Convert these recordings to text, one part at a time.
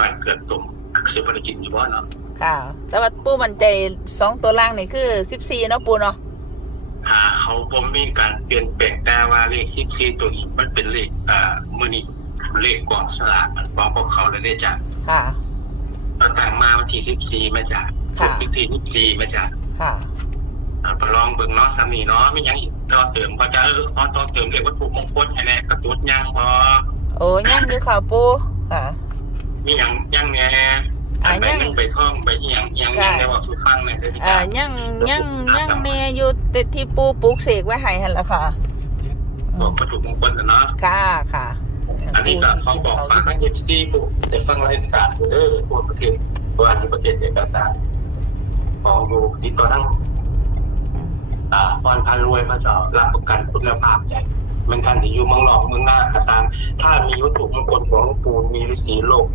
หน่อยเกิดตุ่มสิบริกินอยู่บ่เนาะค่ะ แต่ว่าปูมั่นใจสองตัวล่างนี่คือสิบสี่เนาะปูเนาะอ่าเขาบ่มีการเปลี่ยนแปลงแต่ว่าเลขสิบสี่ตัวนี้มันเป็นเลขอ่ามือนี้เลขกองสลากของพวกเขาเลยได้จ้ะค่ะเราต่างมาวันที่สิบสี่มาจ้ะค่ะทุกที่สิบสี่มาจ้ะค่ะอ่าไปลองเบิ่งเนาะสามีเนาะไม่ยังอีกต่อเติมก็จะเออพอต่อเติมเลขวัตถุมงคลใช่ไหมกระตุ้นยังพอโอ้ยังอยู่ค่ะปูค่ะ มีหยังยังแหน่อ่าไปยัง เงินไปท่องไปอีหยังอีหยังค่ะยังได้บอกสุฟังเลยเด้ออ่าจ้ะยังยังยังแน่อยู่แต่ที่ปูปลูกเสกไว้ให้หั่นล่ะค่ะ บอกวัตถุมงคลน่ะเนาะ ค่ะค่ะอันนี้ก็เขาบอกฝากให้เอฟซีปุ๊ได้ฟังรายการเด้อทั่วประเทศตัวอันนี้ประเทศเอกสารของอยู่ติดต่อทั้งอ่าพรพันรวยพระเจ้ารับประกันคุณภาพใหญ่มันกันที่อยู่เมืองนอกเมืองหน้ากระสานถ้ามีวัตถุมงคลของหลวงปู่มีฤาษีโลก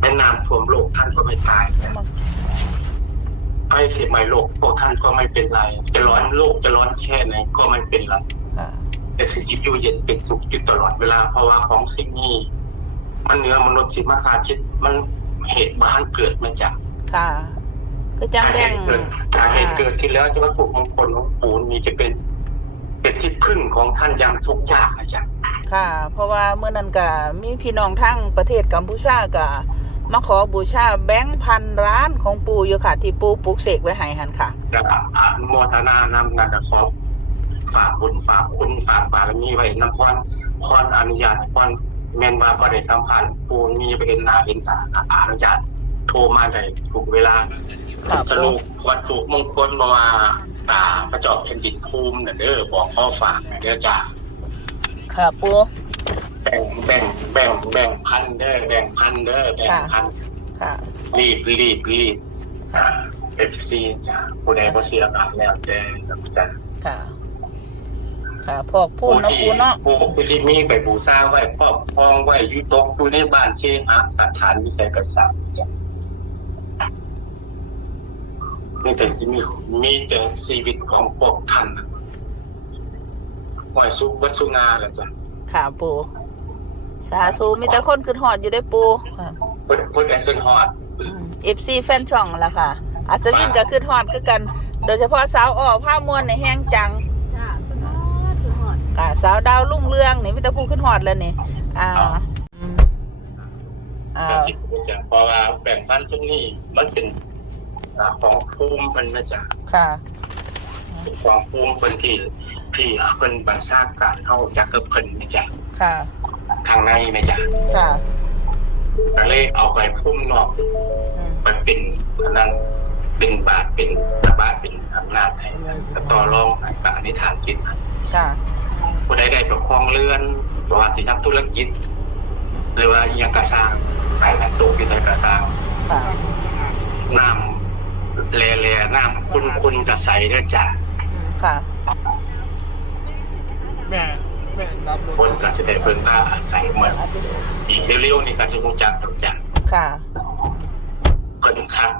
แม่น้ำท่วมโลกท่านก็ไม่ตายไอ้เสียใหม่โลกพวกท่านก็ไม่เป็นไรจะร้อนโลกจะร้อนแค่ไหนก็ไม่เป็นไรค่ะแต่สิ่งที่อยู่เย็นเป็นสุขอยู่ตลอดเวลาเพราะว่าของสิ่งนี้ มันเหนือมนุษย์สิมาคาคิดมันเหตุบ้านเกิดมาจากค่ะก็จังแบ่งเหตุเกิดถ้าเหตุเกิดขึ้นแล้วจะวัตถุมงคลของปู่มีจะเป็น เป็นที่พึ่งของท่านอย่างทุกข์ยากนะจ๊ะ ค่ะ เพราะว่าเมื่อนั้นก็มีพี่น้องทั้งประเทศกัมพูชาก็มาขอบูชาแบงค์พันร้านของปูอยู่ค่ะ ที่ปูปลูกเสกไว้ให้หันค่ะแล้วก็อนุโมทนานำนันขอฝากบุญฝากคุณฝากบารมีไว้นำพรพรอนุญาตพรแมนบาบริสัมพันธ์ปูมีไปเห็นหน้าเห็นตาอนุญาตโทรมาได้ถูกเวลาสรุปวัตถุมงคลบอกว่าอ่าพระจอบแผ่นดินภูมิเด้อบอกข้อฝากเด้อจ้า ค่ะปูแบ่งแบ่งแบ่งแบ่งพันเด้อแบ่งพันเด้อแบ่งพันค่ะรีบรีบรีบอ่าเอฟซีจ้าผู้ใดบ่เสียบาทแล้วแต่จ้าค่ะ ค่ะพอกพูดเนาะปูเนาะผู้ผู้ที่มีไปบูชาไว้ครอบครองไว้อยู่ตกอยู่ในบ้านเคหสถานวิสัยกษัตริย์จ้ะมีแต่ที่มีมีแต่ชีวิตของพวกท่านน่ะ หอยสุกวัดสุงาแหละจ้ะค่ะปูสาธุมีแต่คนขึ้นหอดอยู่ได้อปูค่ะเพิ่นเพิ่นได้ขึ้นฮอดเอฟซีแฟนช่องล่ะค่ะ อัศวินก็ขึ้นหอดคือกัน โดยเฉพาะสาวอ้อผ้ามวนในแห้งจัง จ้าคุณฮอดคุณฮอดค่ะสาวดาวรุ่งเรืองนี่มีแต่ผู้ขึ้นหอดแล้วนี่ อ่าอืมอ่าก็สิบ่จ้ะเพราะว่าแบ่งปันตรงนี้มันเป็นอ่าของภูมิเพิ่นนะจ๊ะค่ะ ของภูมิเพิ่นที่ ที่เพิ่นบัญชาการเฮาจักกับเพิ่นนะจ๊ะค่ะ ทางในนะจ๊ะค่ะก็เลยเอาไปพุ่มนอก อืมมันเป็นอันนั้นเป็นบาทเป็นบาทเป็นอำนาจให้ก็ต่อรองให้กับอนิฐานจิตค่ะผู้ใดได้ประคองเรือนหรือว่าสิทำธุรกิจ หรือว่าอิหยังกระสร้างไปนะตกที่ใส่กระสร้างค่ะน้ำแล่ๆน้ำคุณคุณกระใสเด้อจ้ะอืมค่ะ แม่แม่รับรถคนก็จะได้เพิ่งตาอาศัยเหมือนอีกเร็วๆนี่ก็จะรู้จักดอกจ้ะค่ะเพิ่นคัด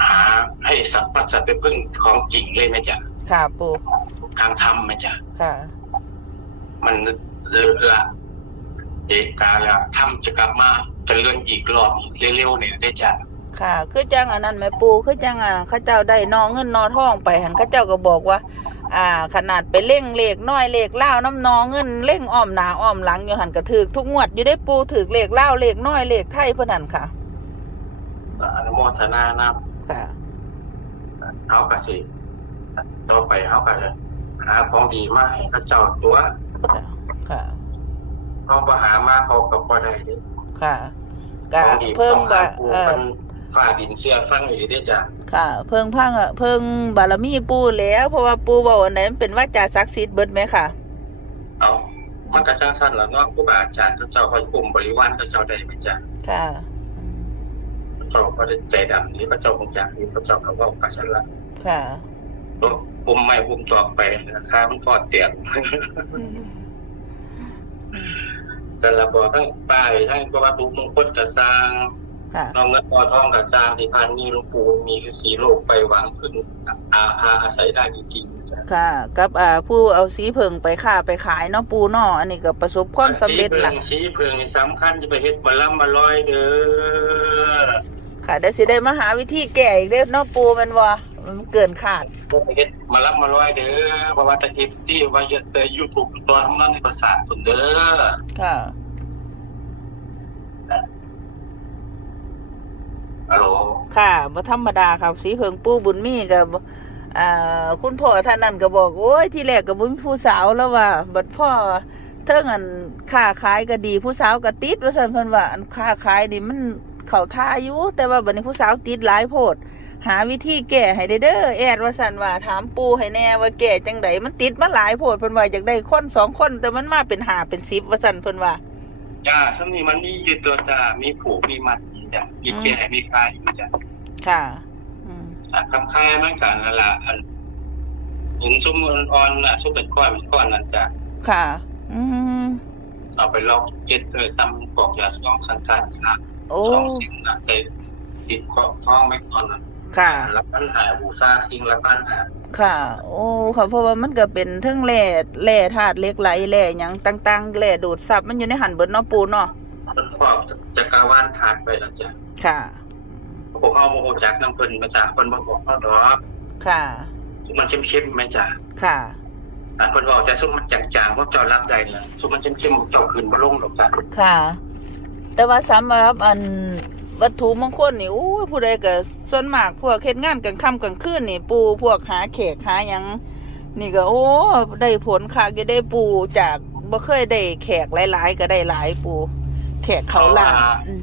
หาให้สัพพสัตว์เป็นพึ่งของจริงเลยนะจ๊ะค่ะปูทางธรรมนะจ๊ะค่ะ มันเลือละเหตุการณ์ละทำจะกลับมาเจะเลื่อนอีกรอบเร็วๆเนี่ยได้จ้ะค่ะ คือจังอันนั้นแม่ปูคือจังอะเข้าเจ้าได้นอเงินนอทองไปหันเข้าเจ้าก็บอกว่า อ่าขนาดไปเล่งเลขน้อยเลขเล่าวน้ำนองเงินเล่งอ้อมหนาอ้อมหลังอยู่หันก็ถือทุกงวดอยู่ได้ปูถือเลขเล่าวเลขน้อยเลขไทยเพื่อนหันค่ะอนุโมทนานะค่ะเขากะสิต่อไปเขาก็จะหาของดีมาให้เขาเจ้าตัวค่ะค่ะเขาไปหามาเขาก็พอได้เด้ค่ะขก็องดีเพิ่งของบะหาปูเอ่อมัน ฝ่าดินเสียฟังอยู่ได้จ้ะค่ะ เพิ่งพังอะเพิ่งบารมีปูแล้ว เพราะว่าปูบอกว่าอันไหนมันเป็นว่าจาศักดิ์สิทธิ์เบิดไหมค่ะ เอามันก็จังสั้นแล้วเนาะครูบาอาจารย์เขาเจ้าคอยกลุ่มบริวารเขาเจ้าได้ไหมจ้ะค่ะเขาเจ้าก็ได้ใจดำนี้เขาเจ้าคงจากนี้เขาเจ้าเขาก็กระชันละค่ะรถปุ่มไม่ปุ่มต่อไปนะครับ มันพอเตียงแต่ละบ่อทั้งป้ายทั้งประวัติมงคลกระสร้าง ค่ะน้องเงินพอทองกับสร้างที่พันมีหลวงปู่มีฤาษีโลกไปวางขึ้นอาอาอาศัยได้จริงๆจ้ะค่ะ กับอ่าผู้เอาสีเพิงไปค้าไปขายเนาะปูเนาะอันนี้ก็ประสบความสำเร็จล่ะสีเพิงนี่สำคัญจะไปเฮ็ดมาล่ำมาลอยเด้อค่ะเดี๋ยวสิได้มาหาวิธีแก้อีกเด้อเนาะปูแมันว่ามันเกินขาดไปเฮ็ดมาล่ำมาลอยเด้อเพราะว่าแต่เอฟซีว่าเยอะแต่ยูทูบตัวของนั้นในภาษาตุนเด้อค่ะ ฮัลโหลค่ะบ่ธรรมดาครับสีเพิงปูบุญมีกับอ่าคุณพ่อท่านนั้นก็บอกโอ้ยที่แรกก็บ่มีผู้สาวแล้วว่าบัดพ่อเทิงอันค้าขายก็ดีผู้สาวก็ติดว่าซั่นเพิ่นว่าอันค้าขายนี่มันเข้าท่าอยู่แต่ว่าบัดนี้ผู้สาวติดหลายโพดหาวิธีแก้ให้ได้เด้อแอดว่าซั่นว่าถามปูให้แน่ว่าแก้จังไดมันติดมาหลายโพดเพิ่นว่าอยากได้คนสองคนแต่มันมาเป็นหาเป็น10ว่าซั่นเพิ่นว่า จ้าซึ่งนี่มันมีอยู่ตัวจ้ามีผูกมีมัดจ้ะมีแก่มีคายอยู่จ้ะค่ะ อืมอะคำคายมันกันนั่นล่ะอันหินซุ้มอ่อนๆน่ะซุ้มเป็นก้อนเป็นก้อนนั่นจ้ะค่ะ อืมเอาไปลอกเจ็ดเลยซ้ำปอกยาสองสั้นๆครับโอ้สองสิ่งนะใจติดข้อท้องไม่ก่อนนะ ค่ะรับปัญหาบูซาสิ่งละปัญหาค่ะ โอ้ค่ะเพราะว่ามันก็เป็นเทั้งแร่แร่ธาตุเหล็กไหลแร่หยังต่างๆแร่ดูดซับมันอยู่ในหันเบิดเนาะปูเนาะต้นขอบจักรวาลถาดไปแล้วจ้ะค่ะ พวกเอาโมโหจากน้ำเพิ่นมาจากเพิ่นบ่บอกเขาดอกค่ะ มันเข้มๆไหมจ้ะค่ะ อะเพิ่นบอกแต่ซุมมันจางๆพวกเจ้ารับได้นะซุมมันเข้มๆเจ้าขึ้นบ่ลงดอกจ้ะค่ะ แต่ว่าสำหรับอัน วัตถุมงคลนี่โอ้ยผู้ใดก็ส่วนมากพวกเฮ็ดงานกลางค่ำกลางคืนนี่ ปูพวกหาแขกหาหยังนี่ก็โอ้ได้ผลค่ะก็ได้ปูจากบ่เคยได้แขกหลาย ๆ ก็ได้หลายปูแขกเขาลาอืม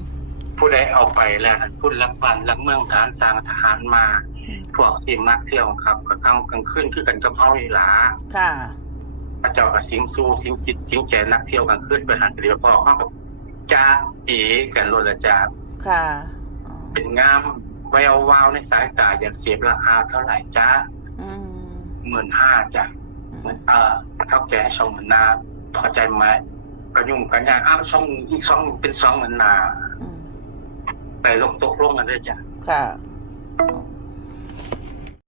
ผู้ใดเอาไปแล้วนะผู้รับบ้านรับเมืองฐานสร้างทหารมา พวกที่มักเที่ยวครับก็ค่ำกลางคืนคือกันกับเฮานี่ล่ะค่ะ พระเจ้ากับสิงสู้สิงจิตสิงแก่นักเที่ยวกลางคืนไปหันเดียวพอเขากับจ้าเอ๋กันโลละจ้า ค่ะอ๋อเป็นงามแวววาวในสายตาอยากเสียบราคาเท่าไหร่จ้าอืมหมื่นห้าจ้ะเหมือนเอ่อเท่าแก่สองหมื่นนาพอใจไหมกระยุ่งกันยากอ้าวสองอีกสองเป็นสองหมื่นนาอืมไปลงตกลงกันด้วยจ้ะค่ะ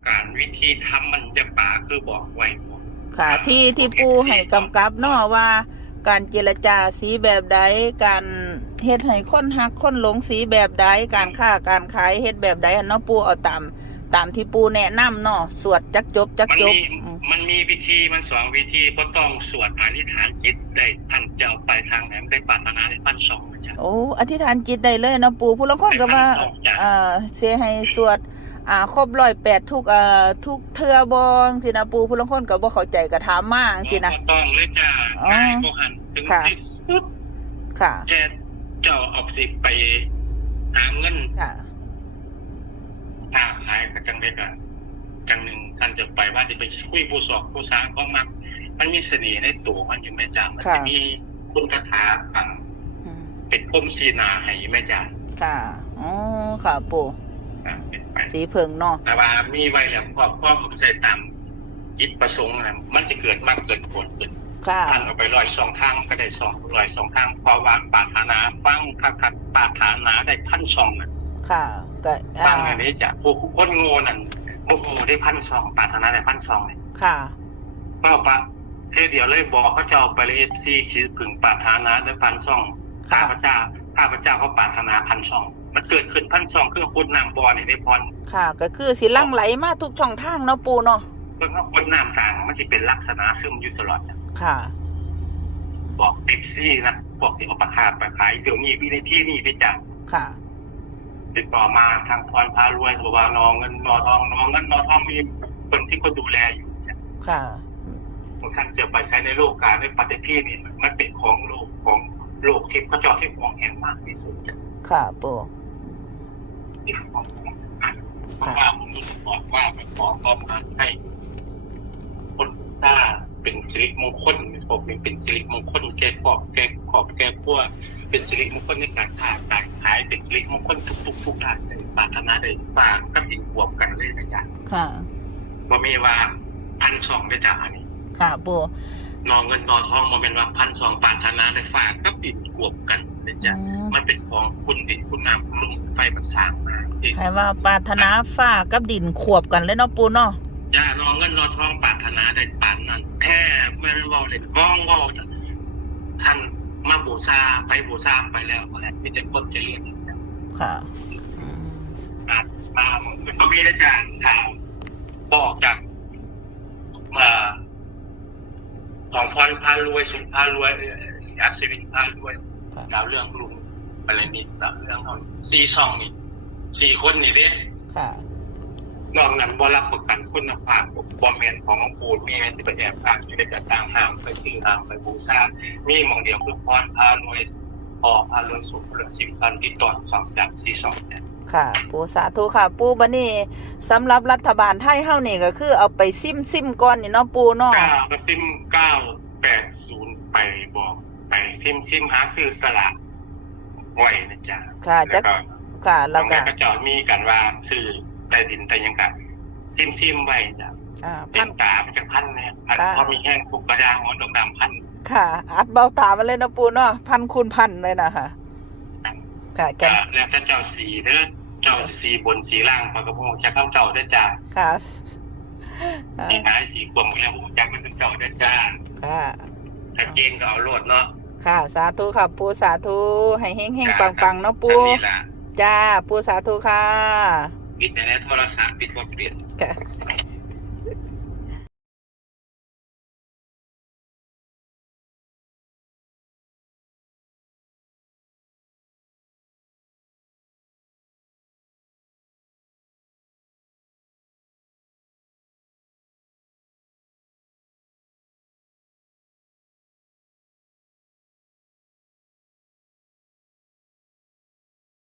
การวิธีทำมันจะป่าคือบอกไว้หมดค่ะ ที่ที่ปูให้กำกับเนาะว่า การเจรจาสีแบบใด การเฮ็ดให้คนฮักคนหลงสีแบบใด การค้าการขายเฮ็ดแบบใดอะเนาะปูเอาตามตามที่ปูแนะนำเนาะสวดจักจบจักมันจบมีอืมมันมีวิธีมันสองวิธีก็ต้องสวดอธิษฐานจิตได้ท่านจะเอาไปทางไหนไม่ได้ปรารถนาได้ปั้นสองนะจ๊ะโอ้อธิษฐานจิตได้เลยเนาะปูผู้ลางคนก็ว่าไปฟังต่อจ้ะเอ่อเสียให้สวด อ่าครบร้อยแปดทุกเอ่อทุกเทือบองสินะปูผู้ลางคนก็บ่เข้าใจก็ถามมาจังสินะก็ต้องเลยจ้ะอ๋อ ง่ายก็หันถึงค่ะที่สุดค่ะแค่เจ้าเออกสิไปหาเงินค่ะหน้าขายกับจังเล็กอะจังหนึ่งท่านจะไปว่าจะไปคุยผู้สอบผู้สางก็มัก มันมีเสน่ห์ในตัวมันอยู่แม่จ่ามันค่ะ จะมีคุณคาถาต่างอืมเป็นพรมสีนาให้แม่จ่าค่ะอ๋อค่ะปู อ่าเป็นไป สีเพิงเนาะแต่ว่ามีไว้แล้วพอพ่อผมใส่ตามจิตประสงค์นะมันจะเกิดมากเกิดผลขึ้นค่ะท่านเอาไปลอยสองทางก็ได้สองลอยสองทางเพราะว่าปรารถนาฟังคักคักปรารถนาได้พันสองนะค่ะก็ฟัอ่างอันนี้จะผู้คนโง่นั่นโอ้โหได้พันสองปรารถนาได้พันสองเลยค่ะเมื่อปะเทเดียวเลยบอกเขาจะเอาไปเลยเอฟซีคิดถึงปรารถนาได้พันสองข้าพเจ้าข้าพเจ้าเขาปรารถนาพันสอง มันเกิดขึ้นพันสองเครื่องพุทธนางบอนี่ได้พรค่ะ ก็คือสิลั่งไหลมาทุกช่องทางเนาะปูเนาะเพื่อเขาพุทธนามสร้างมันจะเป็นลักษณะซึมอยู่ตลอดจ้ะค่ะบอกเอฟซีนะพวกที่เอาปลาคาบไปขายเดี๋ยวนี้วิธีที่นี่ได้จ้ะค่ะ ติดต่อมาทางพรพารวยบอกว่านองเงินนอทองนองเงินนอทองมีคนที่เขาดูแลอยู่จ้ะค่ะบางท่านจะไปใช้ในโลกการในปฏิทินนี่มันเป็นของโลกของโลกทิพย์เขาเจาะที่ของแห่งมากที่สุดจ้ะค่ะปู ที่ของเพราะว่าผมรู้บอกว่าไปขอก็มาให้คนหน้าเป็นสิริมงคลผมเป็นสิริมงคลแก่ขอบแก่ขอบแก่ขั้วเป็นสิริมงคลในการค้าการขายเป็นสิริมงคลทุกๆทุกด้านเลยปรารถนาได้ฝากกับอีกบวกกันเลยนะจ๊ะค่ะบ่มีว่าพันสองได้จ้ะอันนี้ ค่ะปูนองเงินนอทองบ่แม่นว่าพันสองปรารถนาได้ฝากกับอีกบวกกัน ได้จ้ะอืมมันเป็นของคุณดินคุณน้ำคุณลมไฟมันสร้างมาที่ให้ว่าปรารถนาฟ้ากับดินขวบกันเลยเนาะปูเนาะย่านองเงินนอทองปรารถนาได้ปานนั้นแท้แม่นเว่าเลยว่องเว่าจะท่านมาบูชาไปบูชาไปแล้วก็แล้วมีแต่คนจะเรียนค่ะอืมมามาเป็นพระมีอาจารย์ถามบอกจากมาของพรพารวยสุนพารวยเอ่ออัศวินพารวยค่ะ ดาวเรื่องลุงอะไรนี่ดาวเรื่องเขาสี่ซองนี่สี่คนนี่เด้ค่ะนอกนั้นบ่รับประกันคุณภาพบ่แม่นของปูนมีแม่นสิไปแอบอ้างอยู่ในกระสร้างห้ามไปซื้อห้ามไปบูชามีหมองเดียวคือพรพารวยออพารวยสุขเรื่องสิบพันที่ตอนสองสามสี่สองเนี่ยค่ะ ปูสาธุค่ะ ปูบันนี้สำหรับรัฐบาลไทยเฮานี่ก็คือเอาไปซิมซิมก่อนนี่เนาะปูเนาะเก้าก็ซิมเก้าแปดศูนย์ไปบอก ไปซิมซิมหาซื้อสลากไว้นะจ๊ะค่ะแล้จะวก็ค่ะตรแล้วงก็นั้นก็จะมีกันว่าซื้อใต้ดินแต่ยังกันซิมซิมไว้จ้ะอ่าเป็พันน ตาเป็นจังพันเนี่ยพันค่ะ พอมีแห้งปุกกระดาษหัวดงดำพัน ค่ะ อัดเบาตามาเลยเนาะปูเนาะพันคูณพันเลยนะคะค่ะแกก็นแล้วแต่เจ้าสีเด้อเจ้าสีบนสีล่างพอกระโปรงจะเข้าเจ้าได้อจ้าค่ะค่ะสีท้ายสีกลมแล้วผมจักมันเป็นเจ้าได้อจ้าค่ะ ถ้าเจนก็เอาโลดเนาะ ค่ะ สาธุค่ะปูสาธุให้เฮงเฮงปังปังๆเนาะปูสำนี่ล่ะจ้าปูสาธุค่ะ ปิดในโทรศัพท์ปิดบ่เปลี่ยนค่ะ